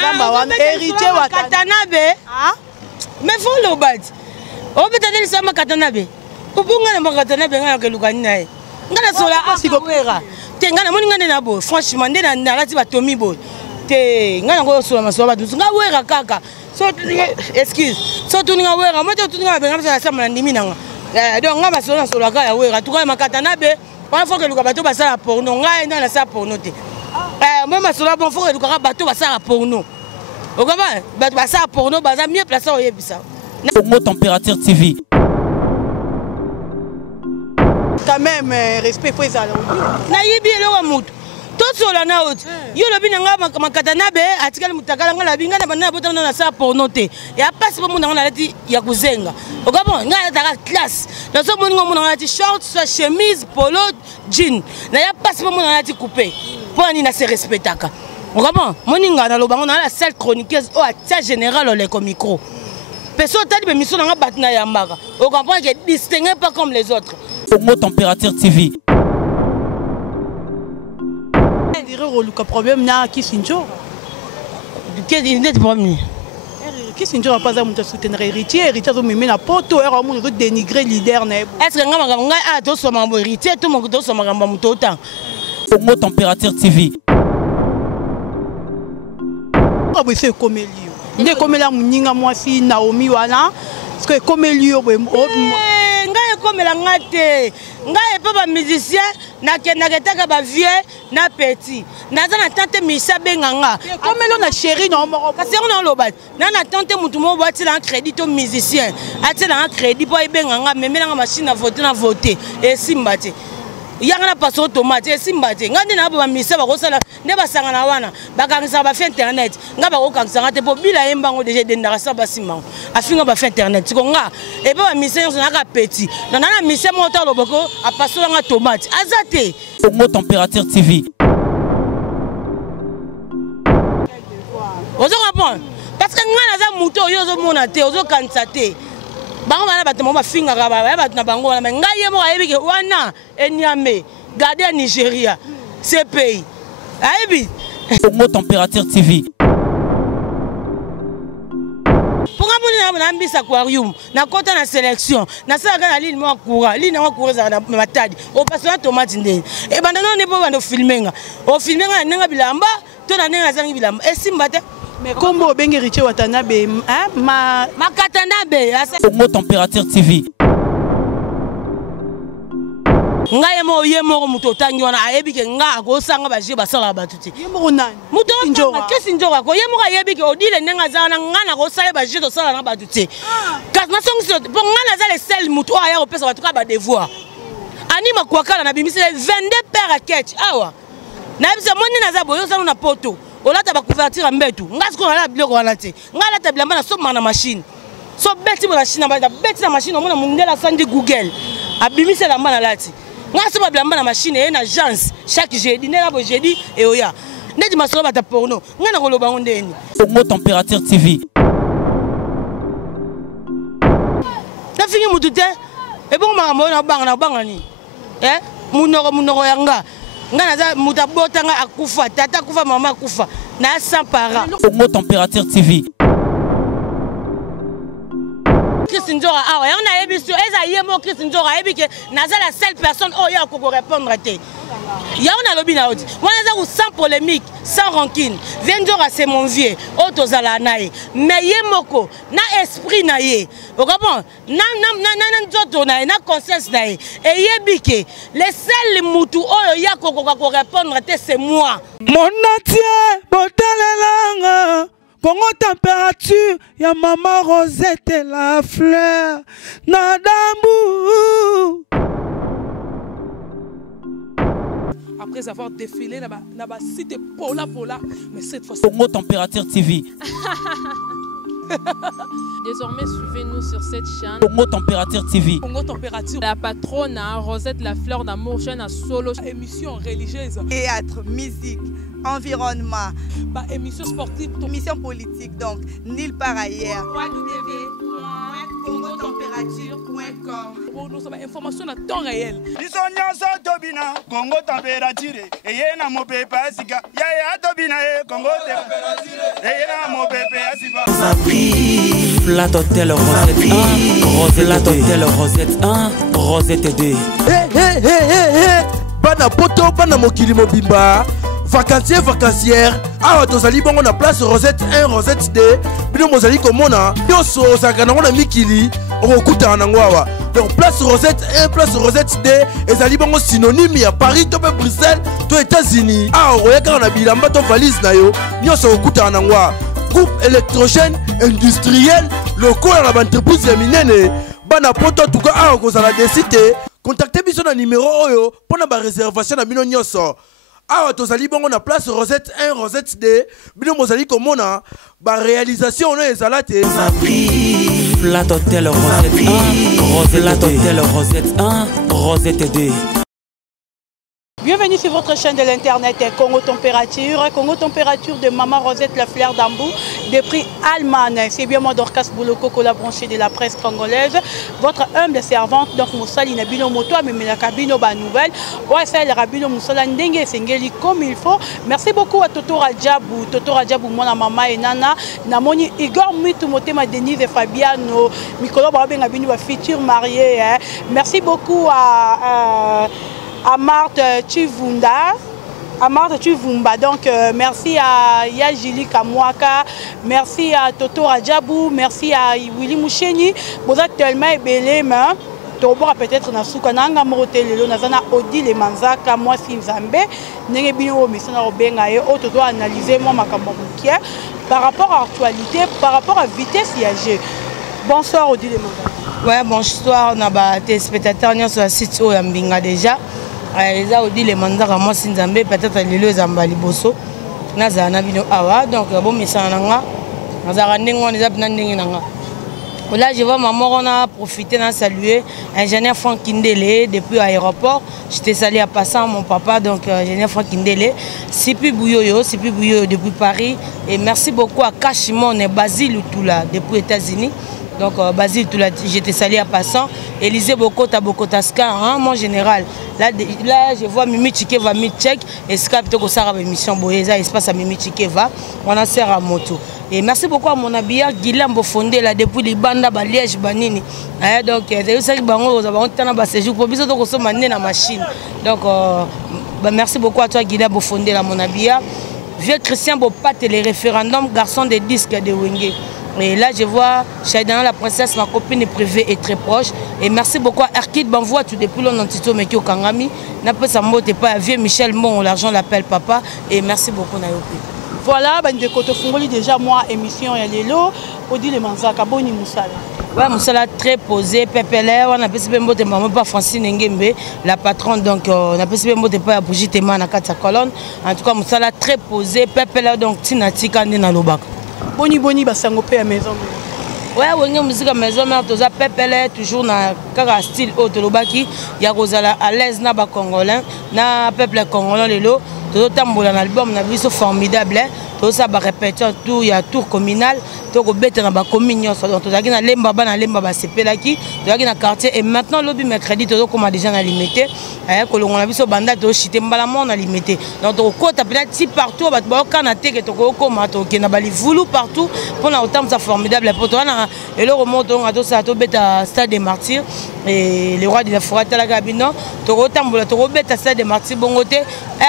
Zamba wana héritier Watanabe. Mais faut le battre. On peut te dire ça Watanabe. Ubunga na Watanabe ngana ke lukani nae. Ngana sola asikowera. Te ngana moni ngana na bo. Franchement ndena na lati ba Tommy bo. Te ngana ko sola masoba ba nga wera kaka. So excuse. So tuninga wera, mo tuninga benga sa sama ndimi nanga. Donc nga masola sola ka ya wera. Tuka Watanabe. Pas faut que le bateau passe à porno. Nga enda na sa porno te. Moi masola bon faut que le bateau passe à porno. Au comment? Bateau passe à porno, baza mieux placé au yebisa. Congo Température TV. Quand même respect pour ça. Na yibi lo mut. Tout sur na haute. Yo le binanga makatanabe atikala mutakala ngala binga na bana botana na sa porno te. Ya passe pas muna na lati ya kuzenga. Au comment? Nga ta classe. Na so mona mona lati short, soit chemise, polo, jean. Na ya passe pas mona lati coupé. Pour ni na se respectaka. Au comment? Moninga na lobango na la seule chroniqueuse au atia général le micro. Personne t'a dit mais mission na batna ya mbaga. Au comprend que distingué pas comme les autres. Congo Température TV. Le problème na Kisinjo. Quel est le problème? Kisinjo n'a pas à me soutenir héritier zo mimi na poto era mo zo dénigrer leader na. Est-ce que nga a to so mambo héritier to mo to so magamba mutota? Congo Température TV. Ah oui c'est comme lui. Ndé comme la muninga mwasi Naomi wana. Parce que comme lui comme la ngate ngai pas ba musicien na ketaka ba vieux na petit naza na tante misa benganga comme lo na chéri no moko kasi on lo bat na tante mutu mo bati la crédit to musicien ati na crédit po benganga memela machine à voter et simbati yanga na passo tomate et simbati ngandi na ba misa ba kosala ne ba sangana wana ba kangisa ba fait internet nga ba ko kangisa te po bila yembango déjà dendaka sa ba simango afinga ba fait internet tiko nga e ba misa nyonso na ka petit na misa mo to loboko a passo nga tomate azate Congo Température TV. Ozo comprendre parce que nga na za muto yo zo mona te ozo kanisa te bango bana bato mo ba finga ka ba bato na bango na nga yemo ayebi ke wana Enyame garder Nigeria ce pays ayebi Congo Température TV. Pour amuna na mbisa aquarium na kota na sélection na sala na ligne mo coura ligne mo coura za na matadi o passo tomate ndeni e banda no ne bo banda filmenga o filmenga na nga bilamba to na nga zangi bilamba e simbate mais kombo bengi héritier Watanabe Makatanabe Congo Température TV. Ngaye mo yemo muto tangi wana ayebi ke nga ko sanga ba je ba sala ba tuti yemo nani muto Kisinjora ko yemo ka yebi ke odile nenga zana ngana ko sala ba je to sala na ba tuti kas na songi so po ngana za le sel muto aya ko pesa ba tuka ba devoir ani makwakala na bimisele 22 paires à catch awa na bisa moni na za boyo sala na poto olata ba couverture mbetu ngasko na la biloko wana te ngala ta bilamba na so na machine so beti mo na machine ba beti na machine omona mundela sandi Google abimisela mbana lati nga so ba bilamba na machine et na agence chaque jeudi ne la bo jeudi et oya ndeti masolo bata porno nga na koloba ngondeni Congo Température TV. na fingi mutu te e bon makambo na banga ni munoko yanga nga na za muta botanga akufa tata kufa mama kufa na sans para Congo Température TV. Kisinjora awa on a émission eza yemo Kisinjora ebi ke naza la seule personne oh ya ko répondre te ya on a lobby na odi wana za sans polémique sans rancune Venjora c'est mon vieux otozala nae mais yemoko na esprit na ye o comprend na nzoto na na conscience na ye et yebi ke les seuls mutu oyo ya ko répondre te c'est moi Mon entier botalelanga Congo Température, ya maman Rosette la fleur, Nadambu. Après avoir défilé, na ba cité Pola, mais cette fois Congo Température TV. Désormais, suivez-nous sur cette chaîne. Congo Température TV. Congo Température. La patronne, Rosette la fleur d'amour, chaîne à solo. Émission religieuse. Théâtre, musique, environnement. Bah, émission sportive. Émission politique, donc, nulle part ailleurs. www.congotempérature.com. Pour nous, information à temps réel. Congo Température. Et y a Congo Température. Flat Hotel Rosette 1, Flat Hotel Rosette 1, Rosette 2. Bana poto, bana mokili mobimba. Vacancier, vacancière. Awa tozali bongo na place Rosette 1, Rosette 2. Bino mozali komona. Yoso sakanango na mikili. Okuta nango awa. Donc place Rosette 1, place Rosette 2. Ezali bongo synonyme ya Paris, to pe Bruxelles, to États-Unis. Awa oyaka na bilamba to valise na yo. Yoso okuta nango awa. Groupe électrogène industriel locaux à l'entreprise ya minene. Bana poto tuka awa kozala desite. Contactez biso na numéro oyo pour na réservation na bino nyoso. Awa tozali bongo na place Rosette 1, Rosette 2. Bino mozali komona ba réalisation no ezalate. Flat Hotel Rosette 1, Flat Hotel Rosette 1, Rosette 2. Bienvenue sur votre chaîne de l'internet Congo Température de Maman Rosette La Fleur d'Ambou, des prix Allemagne. C'est bien moi Dorcas Bouloko, la branchée de la presse congolaise. Votre humble servante, donc Moussali Nabino Moto, mais la cabine ba nouvelle. Ouais, c'est le Rabino Moussala Ndenge Sengeli comme il faut. Merci beaucoup à Toto Radjabou, mon maman et Nana, Namoni Igor Mitu Motema Denise et Fabiano, Mikolo Babé Nabino futur marié. Merci beaucoup à Marthe Chivunda. Donc merci à Yajili Kamwaka, merci à Toto Radjabou, merci à Willy Moucheni. Vous êtes tellement belé, mais peut-être na soukananga morotelo nazana Odile Manzaka moi Sinzambe nenge bino misana obenga ye auto doit analyser moi makambo mukie par rapport à actualité, par rapport à vitesse IAG. Bonsoir Odile Manzaka. Ouais, bonsoir na ba téléspectateurs sur le site o Yambinga déjà. Les a dit les mandats à moi Sinzambe peut-être les Zamba liboso nazana bino awa donc bon message nanga nazara ndingo neza pinandingi nanga. Là je vois maman on a profité d'en saluer ingénieur Franck Kindele depuis l'aéroport. J'étais salué à passant mon papa donc ingénieur Franck Kindele. Sipi Bouyoyo depuis Paris et merci beaucoup à Kashimon et Basile Toula depuis les États-Unis. Donc Basile Toula j'étais salué à passant. Élisée Bokota Bokotaska, hein, mon général. Là je vois Mimi Chikeva Mitchek et Skype Toko Sara émission Boyeza espace à Mimi Chikeva. On a serré à moto. Et merci beaucoup à mon habillard Guillaume Bofondé là depuis les bandes à Liège Banini. Donc c'est ça qui bango nous avons tant à séjour pour biso donc on mané la machine. Donc merci beaucoup à toi Guillaume Bofondé là mon habillard. Vieux Christian Bopat et les référendums garçon des disques de Wenge. Et là, je vois Shaidana, la princesse, ma copine privée est très proche. Et merci beaucoup à Erkid Banvoa, tout depuis l'Antito Mekio Kangami. N'a pas sa mot, pas vieux Michel Mon, l'argent l'appelle papa. Et merci beaucoup, Nayopi. Voilà, de Koto Fungoli, déjà, moi, émission Yalelo, Odile Manzaka, Boni Moussala. Ouais, Moussala très posé, Pépélé, on a passé bien de maman, pas Francine Ngembe, la patronne, donc on a passé bien de pas à bouger tes mains à 4 colonnes. En tout cas, Moussala très posé, Pépélé, donc Tinati Kandina Lobak. Boni basango pe à maison. Ouais, on a musique à maison mais tous a pepele toujours na kaka style auto lobaki ya kozala à l'aise na ba congolais na peuple congolais lelo to tambola na album na biso formidable to ça ba répétition tout ya tour communal to ko beta na ba commune donc to zaki na lemba ba sepelaki to zaki na quartier et maintenant lobby mercredi to comme déjà na limité ko longa na biso banda to chité mbala mon na limité donc to ko ta petit partout ba kana te que to ko koma to ke na bali voulu partout pour na autant ça formidable pour toi na et le remonte on a tout ça to beta stade des martyrs et les rois de la forêt la gabino to ko tambola to ko beta stade des martyrs bongote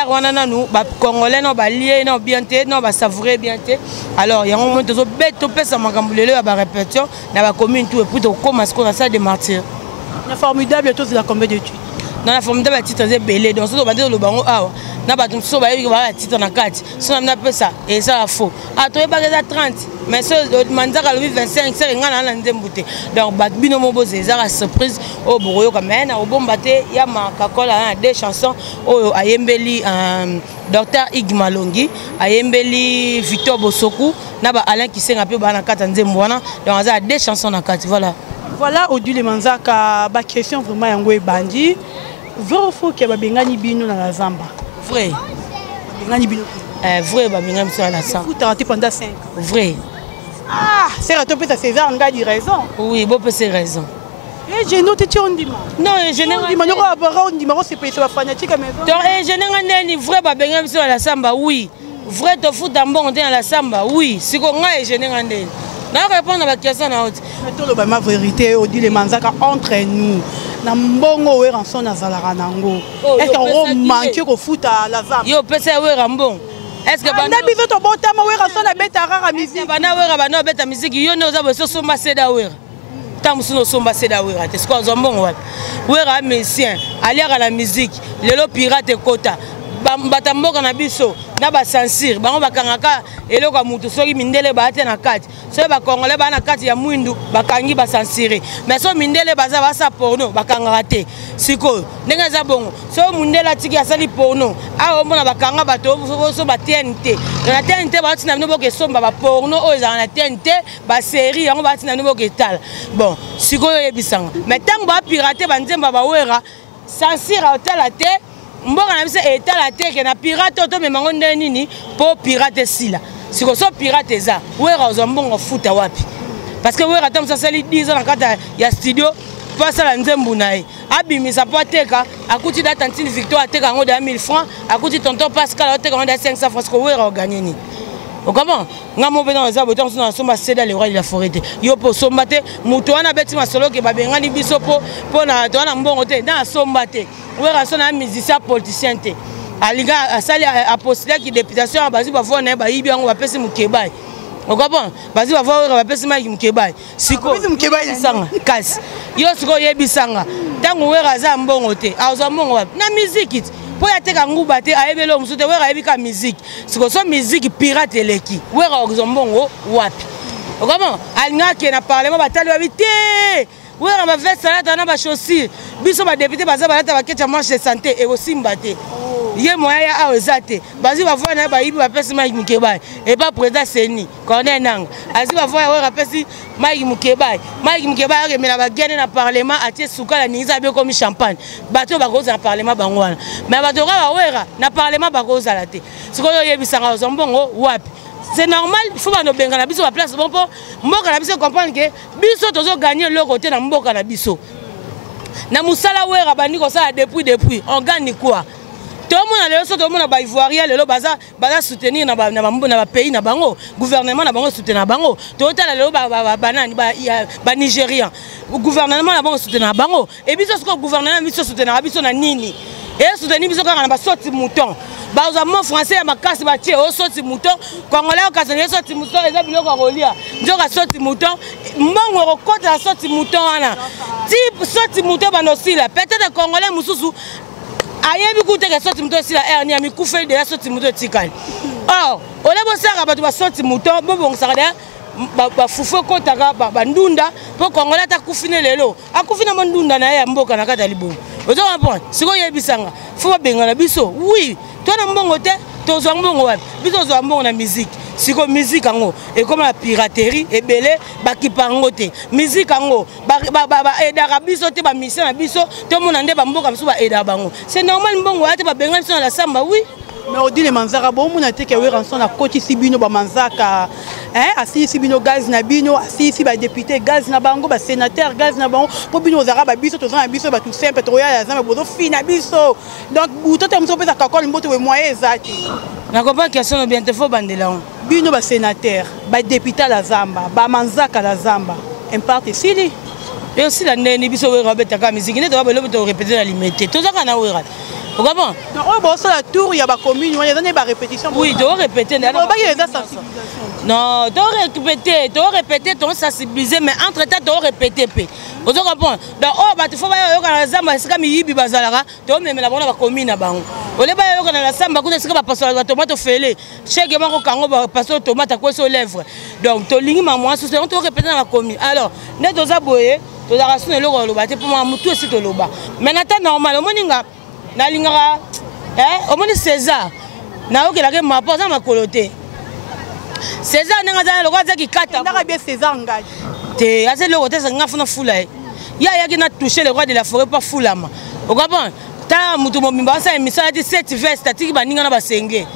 wana na nous ba congolais no ba lié no bien té no ba savourer bien té alors il y a un moment to beta pesa makambulelo ya ba répétition na ba commune tout et puis to comme ce qu'on a stade des martyrs na formidable tous la combien d'études dans la formidable titre de belé donc so ba de lo bango awa na ba tum so ba yi ba titre na 4 so na pesa et ça faux a to ba 30 mais ce manzaka le 25 c'est ngana na nzembute donc ba bino mo boze za surprise au boroyo quand même au bombate ya makakola des chansons au ayembeli docteur Igmalongi ayembeli Victor Bosoku na ba Alain Kisenga pe ba na kata nzembo wana donc za des chansons na 4 voilà Odile Manzaka ba question vraiment yango e bandi vrai ou faux que ba bengani bino na la zamba vrai bengani bino vrai ba bengani sur la zamba vous t'arrêtez pendant 5 vrai ah c'est la topé ça César nga dit raison oui bon peut c'est raison et je note tu on dit non je n'ai pas dit on dit c'est pas ça fanatique mais donc je n'ai pas vrai ba bengani sur la zamba oui vrai to foot en bon dans la samba oui siko nga je n'ai pas Na répondre à la question na haute. Mais tout le ma vérité, on dit les manzaka entre nous. Na mbongo we ranson na zalaka nango. Est-ce qu'on manque ko futa la zam? Yo pesa we rambon. Est-ce que bana biso to botama we ranson na beta rara musique. Bana we bana beta musique yo no za boso somba seda we. Tant que nous sommes seda we. Est-ce qu'on zombon wa? We ra musicien, aller à la musique, lelo pirate kota. Batamboka na biso na ba censure bango bakangaka eloko mutu soki mindele baate na kati so ba congolais ba na kati ya mwindu bakangi ba censure mais so mindele baza ba sa porno bakangaka te siko ndenge za bongo so mindele tiki asali porno a omona bakanga bato so ba TNT na TNT ba tina bino boke somba ba porno o za na TNT ba série yango ba tina bino boke tal bon siko yebisanga mais tango ba pirater ba nzemba ba wera censure hotel ate mboka na biso etala teke na pirate to me mango nini po pirate sila siko so pirate eza wera ozombongo futa wapi parce que wera tam sali 10 ans na kata ya studio pasa la nzembu nae abimisa po ateka akuti da tantine Victoire ateka ngo de 1000 francs akuti tonton Pascal ateka ngo de 500 francs ko wera o gagner ni o comment ngamo be dans za boton na somba seda le roi de la forêt yo po somba te muto wana beti masolo ke babengani biso po na to na mbongo te na somba te wera sona musicien politicien te aliga asali apostole ki députation bazi ba vona ba yibi ngo ba pesi mukebai o comprend bazi ba vona ba pesi mai mukebai siko mukebai sanga kasi yo siko yebisanga tango wera za mbongo te azo mbongo na musique po ya teka nguba te ayebelo musute wera yebika musique siko so musique pirate eleki wera ozo mbongo wapi o comprend alinga ke na parlement batali wabite wera ma veste salata na ba chaussures biso ba député baza balata ba ketcha marche de santé et aussi mbate ye moya ya awezate bazi ba vona ba yibi ba pesi mai mukebai et pas président seni connaît nang azi ba vona wera pesi mai mukebai ke mela ba gene na parlement atie sukala niza be comme champagne bato ba koza na parlement bangwana mais bato ka wera na parlement ba koza la te sikoyo yebisanga ozombongo wapi. C'est normal, il faut que nous benga na biso la place bon pour mboka na biso comprendre que biso tozo gagner le côté na mboka na biso. Na musala wera bandi ko ça depuis on gagne quoi? Tout le monde a le tout le monde ba ivoirien le baza soutenir na ba pays na bango, gouvernement na bango soutenir na bango. Total le ba banane ba nigérien. Gouvernement na bango soutenir na bango. Et biso ce que gouvernement biso soutenir na biso na nini? Et soutenir biso quand na ba sorti mouton. Bazamo français ya makasi batie o sorti mouton congolais o kasane sorti mouton eza biloko kolia njoka sorti mouton mbongo rekota sorti mouton wana type sorti mouton banosila peut-être congolais mususu ayebi kuteka sorti mouton sila erni ami kufeli de sorti mouton tikali or olebo saka bato ba sorti mouton bobo ngusaka de ba fufu kotaka ba ndunda po congolais ta kufine lelo akufina mandunda na ya mboka na kata libomo ozo comprendre siko yebisanga fo benga na biso oui toi na mbongo te tozo mbongo wapi biso zo mbongo na musique siko musique ango et comme la piraterie et belé ba kipango te musique ango ba edara biso te ba mission na biso to mona nde ba mboka biso ba edara bango c'est normal mbongo ate ba benga biso na la samba oui. Mais on dit les manzaka bon mon ate ke we ranson na koti sibino ba manzaka assis sibino gaz na bino assis si ba député gaz na bango ba sénateur gaz na bango po bino zara ba biso to za biso ba tout simple to ya za bozo fina biso donc buto te mso pesa kakol mboto we moyen ezati na comprend question bien te faut bandela bino ba sénateur ba député la zamba ba manzaka la zamba imparte sili et aussi la neni biso we robeta ka musique ne to ba lobo to répéter la limité to za kana we rat. Comment? Non, bon, ça la tour, il y a ma commune, il y a des répétitions. Oui, tu répéter. Non, tu répéter, tu sensibiliser, mais entre-temps, tu répéter. Vous comprenez? Donc, oh, il faut que les hommes, c'est comme Yibi Bazalara, tu as même la commune à Bango. Au lieu de la samba, tu as passé la tomate fêlée. Chaque fois que tu as passé la tomate à quoi sur les lèvres. Donc, tu as ligné ma moine, tu as répété dans la commune. Alors, net aux aboyés, tu as rassuré le loba, tu as pour moi, tout aussi le loba. Mais maintenant, normal, au moins, nalingaka omoni César na okelaka mapo za makolote César nenga za lokwa za kikata ndaka bien César ngai te ase loko te sanga funa fula ya yaki na toucher le roi de la forêt pas fulama okaba ta mutu momimba sa émission a dit 7 veste atiki baninga na basenge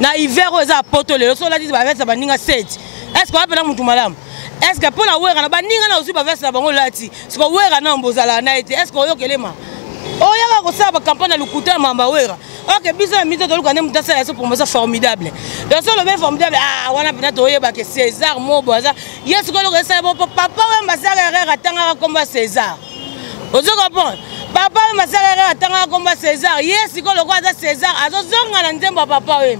na hiver oza poto le so la dit ba veste baninga 7 est-ce qu'on appelle mutu malamu est-ce que pour la wera na baninga na aussi ba veste na bango lati siko wera na mbozala na été est-ce qu'on yokelema oyaka kosala bacampagne ya lokuta ya Mambawera ok biso ya mito toluka nde moto asala yaso promotion formidable yaso lobe formidable wana mpena toyebake César mobo aza ye sikoyo loko esala bopo papa oyo basala erreur atangaka komba César ozo comprendre papa oyo basala erreur atangaka komba César ye sikoyo loko aza César azozonga na nzembo ya papa oyo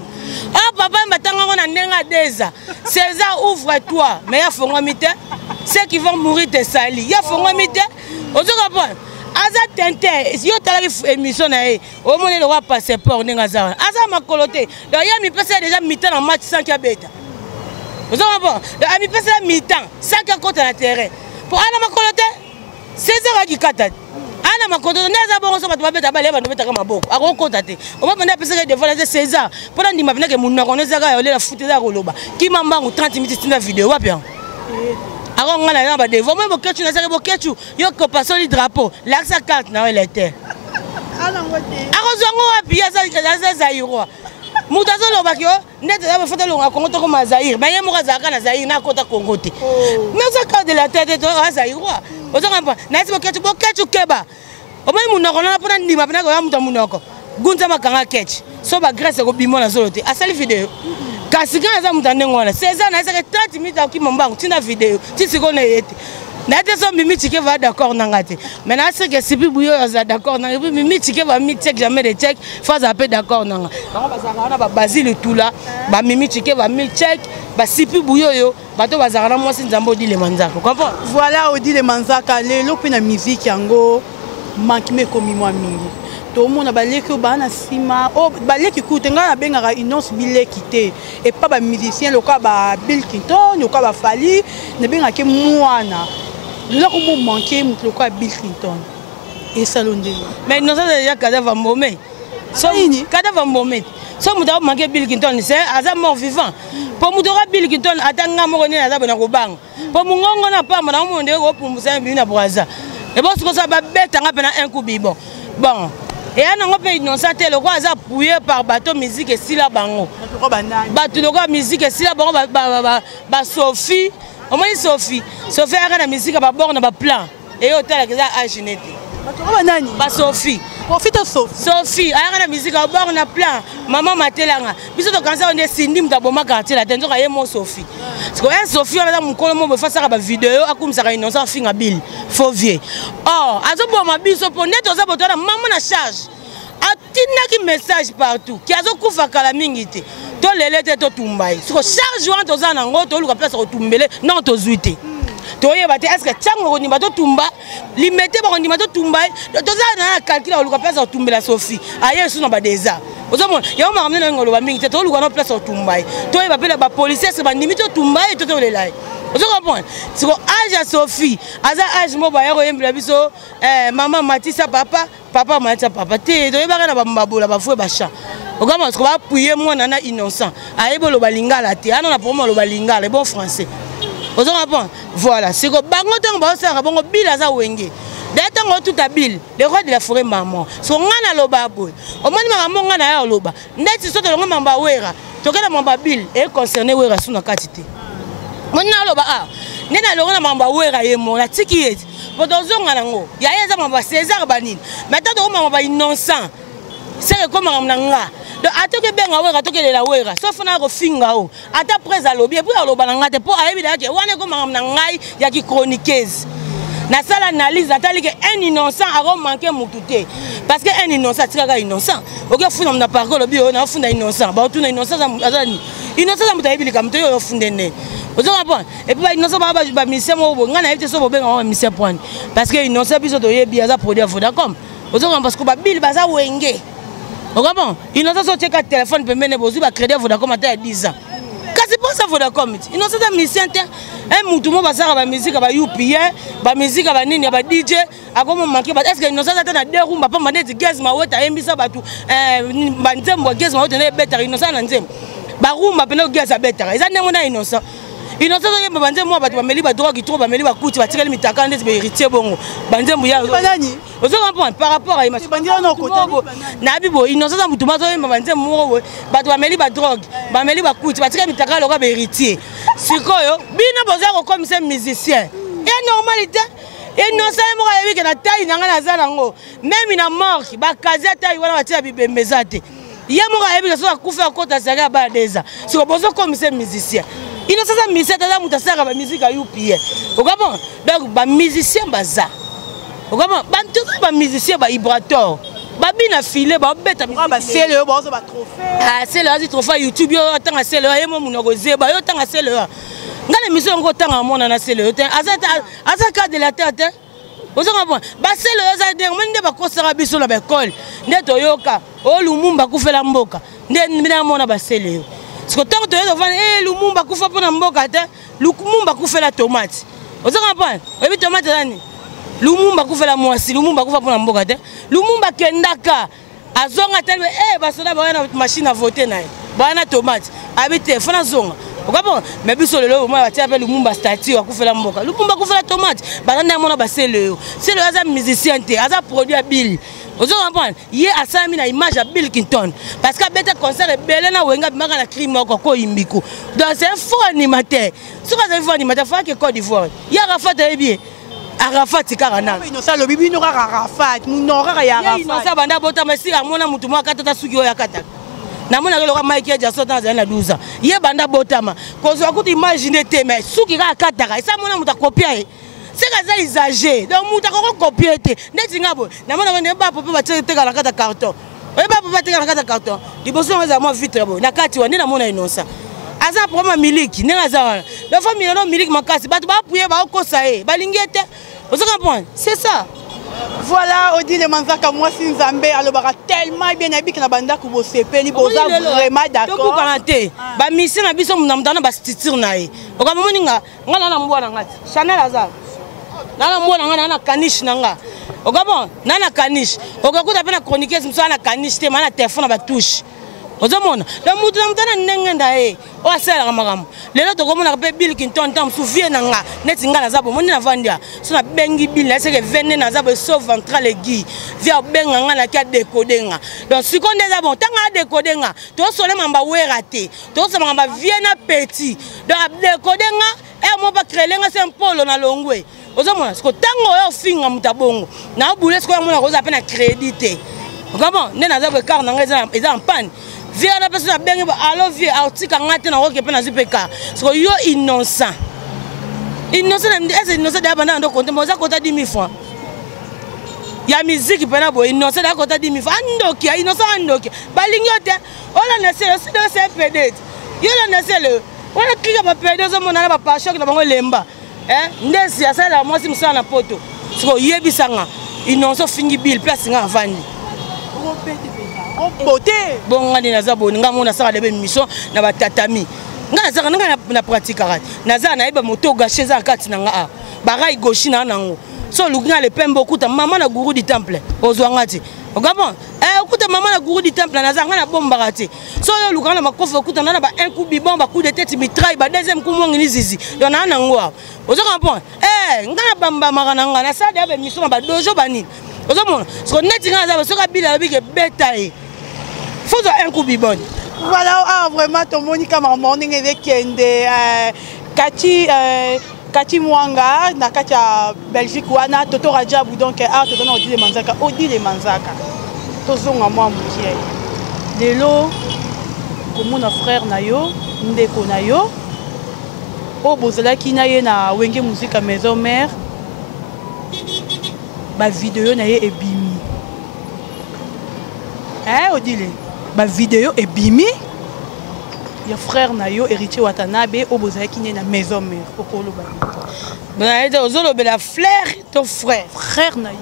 papa oyo batangako na ndenge adeza César ouvre-toi mais ya fongwami te ceux qui vont mourir te sali ya fongwami te ozo comprendre aza tente yo talaki émission na ye omoni le roi passeport ndenge aza aza makolo te donc ye mipesa déjà mi-temps na match sans kia beta ozo comprendre donc mipesa mi-temps sans kia kota na terrain pour ana makolo te César akikata ana makolo neza bongo so bato babeta bale bando betaka maboko akokota te omapanda apesaka devant la César mpona ndima penake munoko nezaka ya olela foot eza koloba kimambangu 30 minutes tina vidéo wapi alors on a un bas devant moi bokechu na saka bokechu yo ko pasoli drapeau l'axa carte na elle était alors zongo wapi ya za Zaïro mutazo lo bakio ndete ya foto lo Congo to comme Zaïre ba yemo zaka na Zaïre na kota Congo te mais ça carte de la tête to Zaïro ozanga pa na isi bokechu keba o mai munoko na pona ndima pena ko ya muta munoko gunza makanga ketch so ba grâce ko bimo na solo te asali vidéo kasi quand aza muta ndengo wana César na saka 30 minutes akimombango tina vidéo tisiko na yete na te so mimi tike va d'accord nanga te mais na saka sipi buyo aza d'accord nanga puis mimi tike va mi check jamais de check faut za pe d'accord nanga bango bazaka na ba Basile Tula ba mimi tike va mi check ba sipi buyo yo bato bazaka na mwasi nzambo Odile Manzaka comprends voilà Odile Manzaka lelo pe na musique yango mankime komi mwa mingi tout le monde a baleki au bana sima oh baleki écoute nga na bengaka Innocence bileki te et pas ba musicien le cas ba Bill Clinton le cas ba Fally ne bengaka mwana là comme manquer le cas Bill Clinton et salonde mais nous ça déjà cadavre momé so cadavre momé so muda manquer Bill Clinton c'est aza mort vivant pour mudora Bill Clinton atanga mo ne aza bana ko bang pour mungongo na pa na mo ndeko pumbusa mbi na braza et bon ce que ça ba beta nga pena un coup bibo bon et on a fait une santé le roi a appuyé par bateau musique et si la bango bateau le musique et si la bango ba Sophie on m'a dit Sophie a la musique ba borne ba plan et hôtel que ça a genété ba Sophie profite Sophie a la musique ba borne plan maman matelanga biso to kanza on est sindi mtaboma quartier la tenzo ka yemo Sophie parce que Sophie on a mon kolo mo fa saka ba vidéo akumisa ka innocent finga bill faux vieux oh azobo ma biso po neto za botona maman na charge atinaki message partout ki azokufa kala mingi te to lele te to tumbai siko charge wana toza nango to luka place ko tumbele non to zuite to yeba te est-ce que tsango ko ndima to tumba limete ba ko ndima to tumbai toza na calcul ko luka place ko tumbela Sophie aye suna ba deza ozomona yo ma ramene ngolo ba mingi te to luka no place ko tumbai to yeba pele ba policier se ba ndimi to tumbai to lelai vous comprenez? C'est âge à Sophie, âge mo ba yako yembla biso maman Matissa papa Matissa papa te to yeba na ba mabola ba foué ba chat. Vous comprenez? Parce qu'on va appuyer moi nana innocent. Ayebo lo balingala te, ana na promo lo balingala bon français. Vous comprenez? Voilà, c'est que bango tango ba sara bongo bila za wenge. D'ailleurs tout à Bill, le roi de la forêt maman. So ngana lo baboy. O mani maman ngana ya loba. Ndeti soto lo mamba wera. Tokela mamba Bill est concerné wera suna katite. Monna loba nena longona mamba wera yemo la tiki yeti bodozonga nango ya yeza mamba César banini matata mamba innocent c'est comme nanga donc atoke benga wera toke la wera sauf na ko finga o ata presa lobi pour loba nanga te pour ayebi da ke wana ko mamba ngai ya ki chroniqueuse na sala analyse atali ke un innocent a manqué mututé parce que un innocent tika innocent oke funa na parole lobi o na funda innocent ba tuna innocent azani innocent mutayebi kamto yo fundene. Et puis innocent ba mission mo ngana éviter so bobenga mission point parce que innocent biso to yebi aza produit Vodacom ozonga parce que ba bill baza wenge okamo innocent so cheka téléphone pembene bozu ba crédit Vodacom ata 10 ans kasi pour ça Vodacom innocent ta mission te un mutu mo basaka ba musique ba UPA ba musique ba nini ba DJ akomo manquer ba est-ce que innocent ata na deux rumba pa mandeti gaz ma weta embisa batu ba nzembo gaz ma weta na better innocent na nzembo ba rumba pena gaz a better eza ndengo na innocent innocent ko banze mo ba meli ba drogue trop ba meli ba kuti ba tikali mitaka ndeti be héritier bongo banze mbuya banani ozo comprendre par rapport à image bandira no côté na bibo innocent za mutu mazo yemba banze mo ba meli ba drogue ba meli ba kuti ba tikali mitaka loka be héritier sikoyo bino boza ko comme musicien et normalité innocent moko yebi ke na taille nanga naza nango même na mort ba kazi taille wana batia bibembeza te ye moko yebi ke so akufa kota saka ba deza siko bozo commissaire musicien innocent za musicien ta muta saka ba musique ya UPA okabo donc ba musicien baza okabo ba tout ba musicien ba vibrator ba bina filé ba beta ba c'est le bozo ba trophée ah c'est le trophée YouTube yo tanga c'est le ye mo munoko zeba yo tanga c'est le ngale mission ngo tanga mona na c'est le asa ka de la tête ozo ngabo ba c'est le za de ngende ba kosara biso na ba école ndeto yoka o Lumumba kufela mboka ndena mona ba c'est le siko tango to yo vana Lumumba kufa pona mboka te Lumumba kufela tomate ozo ngabo ebi tomate nani Lumumba kufela mwasi Lumumba kufa pona mboka te Lumumba kendaka azonga tele basoda ba na machine à voter na bana tomate habite fana zonga okabo mais biso lelo moi batia pe Lumumba statue akufela mboka Lumumba kufela tomate balanda mona ba c'est le aza musicien te aza produit Bill ozo comprendre ye asami na image à Bill Clinton parce que bête concert belé na wenga bimaka na crime ko imbiko donc c'est un faux animateur ce que c'est un faux animateur faut que Côte d'Ivoire ya Arafat bien Arafat karana innocent le bibi no Arafat munora ya Arafat innocent banda bota mesi amona mutu mwa kata suki oya kata na mona ke lo Mike ya sota za na 12 ans ye banda botama kozo akuti imaginer te mais suki ka kata ça mona muta copier c'est que ça exagéré donc muta ko copier te neti ngabo na mona ne ba popo ba te kala kata carton e ba popo te kala kata carton liboso nga za mo vitre bo na kati wa na mona innocent aza problème miliki nenga za wana la famille no miliki makasi batu ba puye ba kosa ba lingete vous comprenez c'est ça. Voilà, Odile Manzaka, moi si Nzambe, alors tellement bien habillé que na banda ko sepeli boza vraiment d'accord. Donc kanate, ba mission na biso mnamdana ba stitir na ye. Okamoni nga ngana na mbwana ngati. Chanel aza. Na mbwana ngana na kanish nanga. Okabo, na kanish. Okakuta pe na chroniqueuse msana kanish te mana téléphone ba touche. Ozomona, la mutu na mtana nengenda o asela makambo. Lelo to komona pe Bill Clinton tam souvient nanga, neti ngala zabo moni na vandia. So na bengi Bill na seke vene na zabo so ventral aiguë. Via benga ngana kia décodenga. Donc sikonde zabo tanga décodenga, to sole mamba werate. To so mamba viena petit. Donc décodenga mo ba krelenga c'est un polo na longwe. Ozomona, siko tango yo finga mutabongo. Na bule siko mona ko za pe na crédité. Comment nena zabo car nanga eza en panne. Viens la personne à bien alors vieux article ngate na roke pe na zupeka so yo innocent est innocent d'abana ndo compte moza kota 10 000 francs ya musique pe na bo innocent da kota 10 000 francs andoki innocent andoki balingi yote ola na c'est PD yo la na c'est le on a cliqué ba PD zo mona ba passion na bango lemba ndesi asala moi si msana poto so yebisanga innocent fingi bill place nga vandi bon ngani naza boni nga mona sala lebe mission na batatami nga zaka nga na pratique rat naza na iba moto gâché za kati na nga barai gauche na nango so lukinga le pembo kuta mama na guru du temple ozwa ngati okabo kuta mama na guru du temple naza nga na bomba rate so yo lukanga na makofa kuta na ba un coup bibon ba coup de tête mitraille ba deuxième coup mongi zizi yo na nango ozwa comprendre nga na bamba makana nga na sala lebe mission na ba dojo bani ozomona so neti nga za so ka bila bike betaye faut un coup bibon. Voilà, vraiment, ton Monica Marmoning avec Kende, Kati Mwanga, Nakacha Belgique, Wana, Toto Rajabou, donc, Toto Odile Manzaka, Odile Manzaka. Tozonga moi, Moukier. Lelo, comme mon frère Nayo, Ndeko Nayo, au Bozala qui naye na Wenge Musique à Maison Mère, ma vidéo naye est bimi. Odile? Ma vidéo est bimi. Il y a frère Nayo, héritier Watanabe, au Bozaki qui est na maison mère. Ozolo la frère, ton frère. Frère Nayo.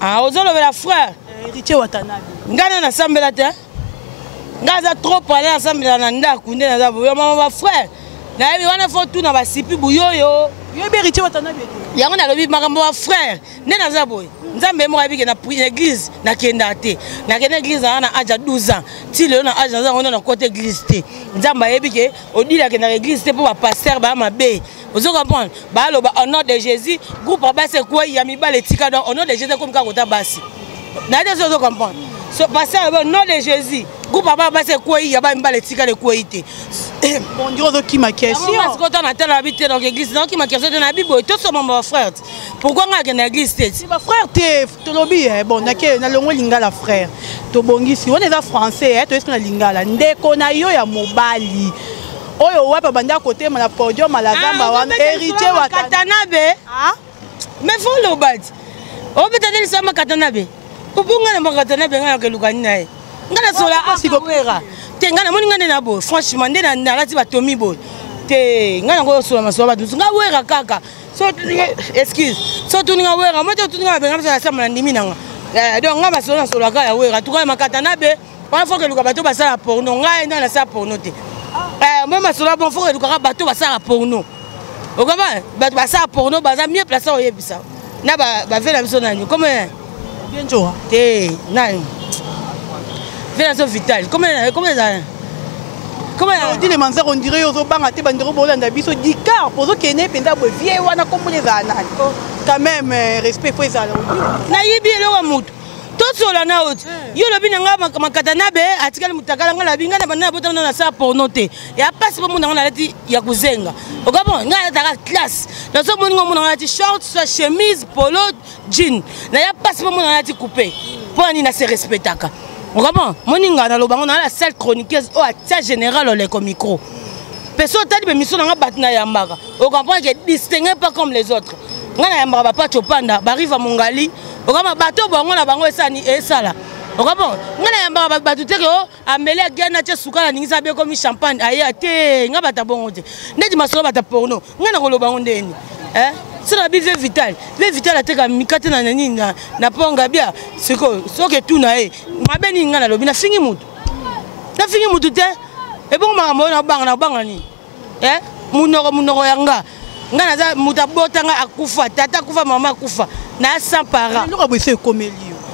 Ah, Ozolo la frère. Héritier Watanabe. Ngana na sambela te. Ngaza trop parler ensemble na ndaku nde na zabo. Yo mama frère. Na yebi wana fo tout na ba sipi buyoyo. Yo héritier Watanabe. Yango na lobi makambo wa frère. Nde na zabo. Nzambe mo abike na église na kenda te na kenda église na âge 12 ans ti le na âge na côté église te Nzambe abike odila ke na église te pour ba pasteur ba mabe ozo comprendre ba lo ba au nom de Jésus groupe ba se quoi ya mibale tika donc au nom de Jésus comme ka kota basi na des ozo comprendre so pasteur au nom de Jésus groupe ba se quoi ya ba mibale tika le quoi ite Bon, Dieu, qui ma question. Parce que tu as tel habité dans l'église, donc qui ma question de la Bible, et tout ce mon frère. Pourquoi on a une église? Ma frère, tu es lobby, bon, na longo lingala frère. To bongisi, on est français, tu es na lingala. Ndeko na yo ya mobali. Oyo wa pa banda côté na podium la zamba wan héritier wa Katanabe. Ah? Mais faut le battre. O peut-être ça ma Katanabe. Pourquoi on a Katanabe ngana ke lukani nae. Ngana sola asikwera. Tengana moni ngane na bo franchement ndena na lati ba tomi bo te ngana ngo sola masoba ba nga wera kaka so excuse so tuninga wera moto tuninga benga sa sama ndimi nanga donc nga masola sola ka ya wera tuka makata na be pa faut que luka bato ba sa porno nga enda na sa porno te moi masola bon faut que luka bato ba sa porno o kama bato ba sa porno ba za mieux placer o yebisa na ba fait la mission nani comme bien joa te nani Vénation vitale. Comment ça? Comment on dit les manzars on dirait aux bancs te bandero bolanda biso dikar pozo kene penda bo vie wana comme les anal. Quand même respect pour ça. Na yibi le wa mutu. Tout sur la naute. Yo le binanga makatana be atikali mutakala ngala binga na bana botana na sa pour noter. Et a pas pour mona na lati ya kuzenga. Okabo ngala ta classe. Na so mona mona lati short, soit chemise, polo, jean. Na ya pas pour mona lati couper. Pour ni na se respectaka. On comprend? Moninga na lobango na la salle chroniqueuse au atia général le micro. Personne t'a dit mais mission na batna yambaka. On comprend que distingué pas comme les autres. Ngana yambaka pas chopanda, bariva mongali. On comprend bateau bango na bango esani esala. On comprend? Ngana yambaka batu te ko ameli agena che sukala ningisa be comme champagne aya te ngabata bongo te. Ndeti maso bata porno. Ngana ko lobango ndeni. C'est la vie vitale. Vie vitale a été comme Mikate na nani na ponga bien. C'est quoi? C'est que tout nae. Ma beni ngana lobi na fingi mutu. Na fingi mutu te. Et bon ma mo na banga ni. Munoko yanga. Ngana za mutabota nga akufa. Tata kufa mama kufa. Na sans para. Nous avons essayé comme lui.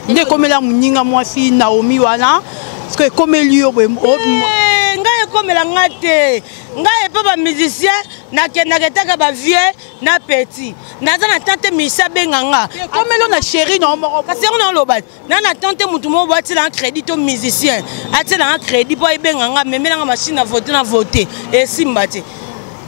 Ndé comme la muninga mwasi Naomi wana. Parce que comme lui ngai comme la ngate. Ngai pas ba musicien na kenaketaka ba vieux na petit. Naza na tante Misa benganga. Comme elle na chéri non moko. Parce que on a lobat. Na tante mutu mo boati la crédit au musicien. Ati la crédit pour benganga mais na machine à voter et simbate.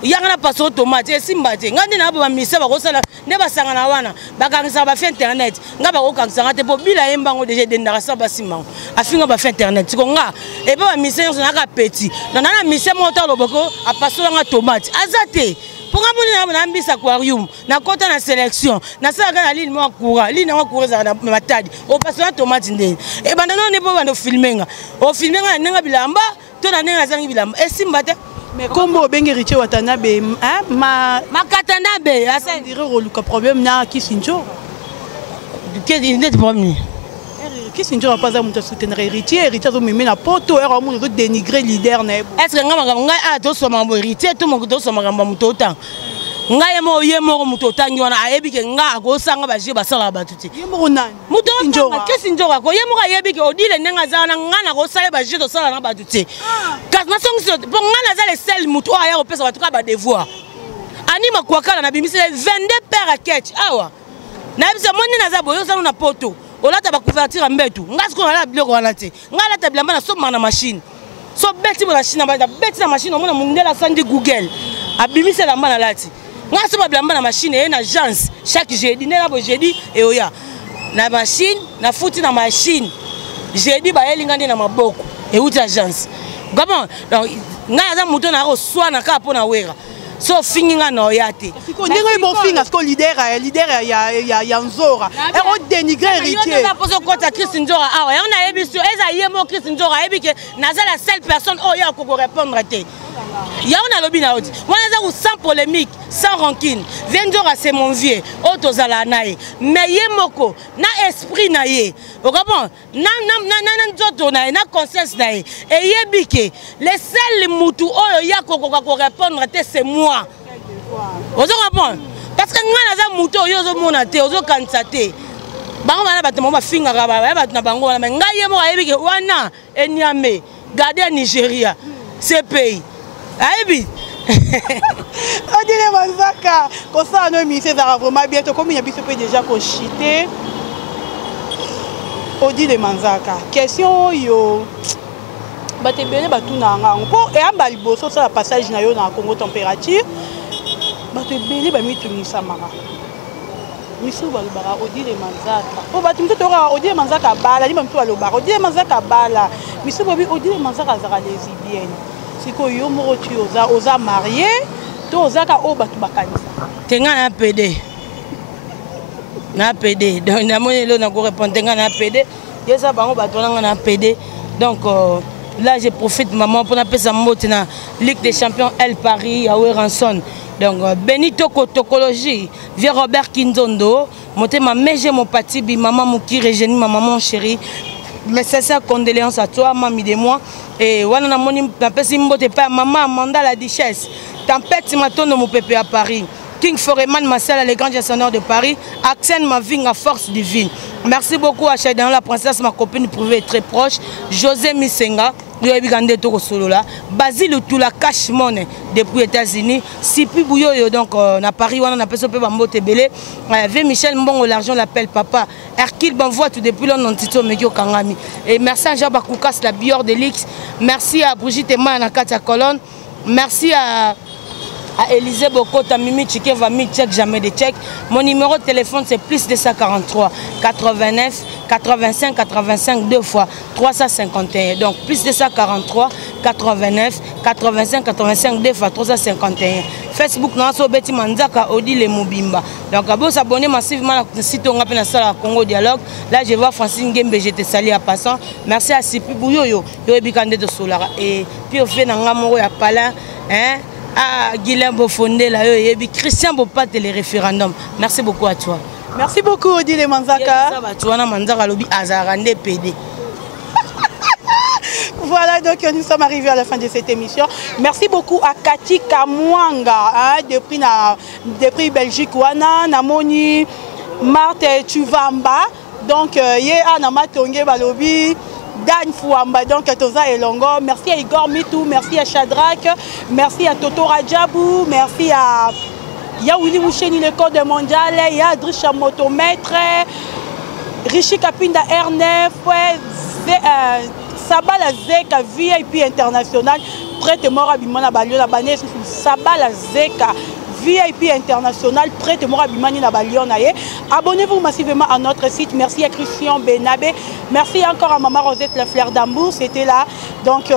Yanga na passo tomate et simbate. Ngandi na ba Misa ba kosala ne ba sanga na wana. Ba kangisa ba fait internet. Nga ba ko kangisa te po bila embango déjà de ndaka sa ba simang. Afinga ba fait internet. Ko nga e ba Misa na ka petit. Na Misa mo to loboko a passo nga tomate. Azate. Pourquoi vous n'avez pas aquarium, na kota na sélection, na ça na ligne moi coura, ligne moi coura za na matadi. O passe na tomate ndeni. E banda non ne pas filmenga. O filmenga nenga bilamba, to na nenga zangi bilamba. E simbate. Mais comme au bengi riche watanabe, hein, ma katanabe, asa dire le problème na Kisinjo. Quel est le problème? Kisinjo n'a pas à me soutenir héritier zo meme na poto era mo zo dénigrer leader na. Est-ce que nga a to so mambo héritier to mo to so magamba mutota. Nga yemo yemo mutota ngona ayebi ke nga go sanga ba je ba sala ba tuti. Yemo nani? Mutota Kisinjo ko yemo ka yebi ke odile nenga za na nga na go sala ba je to sala na ba tuti. Kat na songi po nga na za le sel mutu o aya ko pesa ba tuka ba devoir. Ani makwakala na bimisi 22 pères à catch awa. Na bisa moni na za boyo sa na poto. Olata ba couverture mbetu ngasko na biloko wana te ngala ta bilamba na so na machine so beti na machine ba beti na machine omona mundela sandi Google abimise la mbana lati ngaso ba bilamba na machine et na agence chaque jeudi na bo jeudi et oya na machine na futi na machine jeudi ba elinga ndi na maboko et uti agence comment donc ngala za muto na ko swa na ka pona wera so finginga no yate ndenge bon finga parce que leader ya nzora et on dénigrer héritier na poso kota Christ Nzora awa on a ebiso eza yemo Christ Nzora ebike naza la seule personne oh ya ko répondre te ya on a lobi na odi wana za sans polémique sans rancune Nzora c'est mon vieux otozala nae mais yemoko na esprit na ye o comprend na nzoto na na conscience na ye et yebike le seul mutu oyo ya ko répondre te c'est moi. Vous comprenez? Parce que nous avons muto yozo monate, yozo kansate. Bango bana batamo ba finga ba ba na bango na ngaye mo ayebi ke wana enyame garder Nigeria ce pays. Ayebi. Odile Manzaka, comme ça no mi c'est vraiment bientôt comme il y a biso peut déjà cochité. Odile Manzaka, question yo bato ebele batuna ngango mpo eyamba liboso osala passage na yo na Congo température bato ebele bamitumisamaka misu balobaka Odile Manzaka po bato mito toyoka Odile Manzaka bala liba mito balobaka Odile Manzaka bala misu bobi Odile Manzaka azaka lesbienne sikoyo yo moko ti oza marié to ozaka oyo bato bakanisa tenga na PD na PD donc namoni lelo nakorépondre tenga na PD yesa bango bato nanga na PD donc là je profite maman pour napesa mbote na Ligue des Champions El Paris à Weranson. Donc Benito Kotokologie, vieux Robert Kinzondo, ma meje mon pati bi maman Moukiri Génie, ma maman chérie. Mes sincères condoléances à toi, mamie de moi. Et voilà na moni na pesi mbote pa maman Amanda la Duchesse. Tempête matin mon pépé à Paris. King Foreman Marcel, les grands gestionnaires de Paris. Axel Maving à force divine. Merci beaucoup à Chaidan, la princesse, ma copine privée très proche. José Misenga. Basile Toula Cash Money depuis les États-Unis. Sipi Bouyoyo donc na Paris on a personne peut m'emboter belé. V Michel Mbongo l'argent l'appelle papa. Hercule Banvoit tout depuis l'on Tito Megio Kangami. Et merci à Jean Bakoukas la Bior de l'X. Merci à Brigitte Emma na Katia Colonne. Merci à Élisée Bokota, Mimi Tchike, Vami Tchèque, jamais de Tchèque. Mon numéro de téléphone c'est plus 243 89 85 85 2 fois 351. Donc plus 243 89 85 85 2 fois 351. Facebook non so Betty Manzaka Odile Mobimba. Donc à vous s'abonner massivement à la site on appelle ça la Congo Dialogue. Là je vois Francine Gembe, je te salue à passant. Merci à Sipi Bouyoyo, Yoebikande de Solara et puis au fait nanga moro ya pala hein. Ah, Guillaume Bofondé, là, Christian Bopat et les référendums. Merci beaucoup à toi. Merci beaucoup, Odile Manzaka. Voilà, donc nous sommes arrivés à la fin de cette émission. Merci beaucoup à Cathy Kamwanga, hein, depuis Belgique, Wana, Namoni, Marthe Tuvamba. Donc, hier, Namatonge Balobi. Dan Fouamba, donc à Toza et Longo. Merci à Igor Mitou, merci à Shadrach, merci à Toto Rajabou, merci à Yaouli Moucheni, le code mondial, ya Drisha Motomètre, Rishi Kapinda R9, Sabala Zeka, VIP international, prête mort à Bimana Balio, la banée, Sabala Zeka. VIP international, prête mort Bimani na Balionaye. Abonnez-vous massivement à notre site. Merci à Christian Benabé. Merci encore à Maman Rosette La Fleur d'Amour. C'était là. Donc,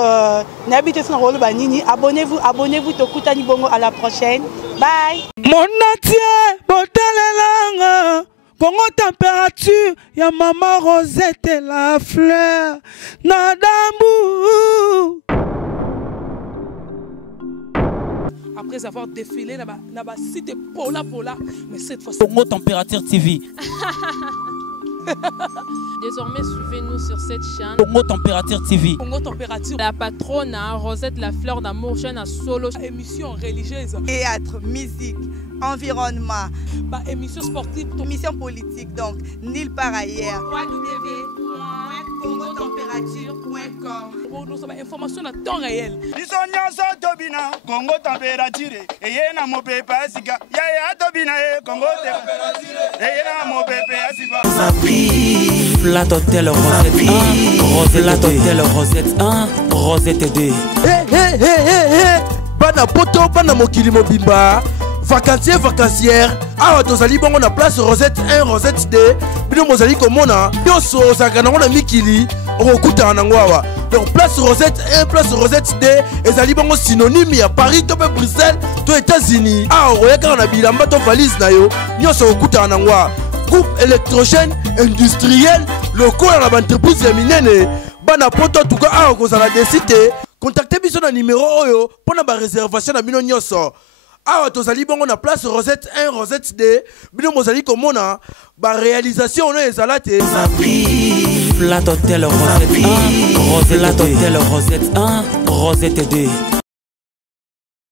n'habitez pas dans le Banini. Abonnez-vous. Tokutani Bongo. À la prochaine. Bye. Mon natia, botalelanga. Congo température, ya Maman Rosette La Fleur d'Amour. Après avoir défilé dans la cité Pola, mais cette fois-ci... Congo Température TV. Désormais, suivez-nous sur cette chaîne. Congo Température TV. Congo Température. La patronne, Rosette La Fleur d'Amour, chaîne à solo. Émission religieuse. Théâtre, musique, environnement. Bah, émission sportive. Émission politique, donc, nulle part ailleurs. www.congotempérature.com. Pour nous avoir information à temps réel. Lisonyanso tobina Congo Température. Eyena mo pepe asika. Ya tobina Congo Température. Eyena mo pepe asika. Flat Hotel Rosette 1, Rosette 1, Rosette 2. Bana poto, bana mokili mobimba. Vacancière, awa tozali bongo na place Rosette 1, Rosette 2. Bino mozali komona, yoso sakana ngona mikili, okuta nango awa. Donc place Rosette 1, place Rosette 2, ezali bongo synonyme ya Paris to Bruxelles to États-Unis. Awa oyaka na bilamba to valise na yo, nyoso okuta nango awa. Groupe électrogène industriel local à l'entreprise ya minene. Bana poto tuka awa kozala desite. Contactez biso na numéro oyo pona ba réservation na bino nyoso. Awa tozali bongo na place Rosette 1, Rosette 2. Bino mozali komona ba réalisation na ezalate. Flat Hotel Rosette 1, Rosette 1, Rosette 2.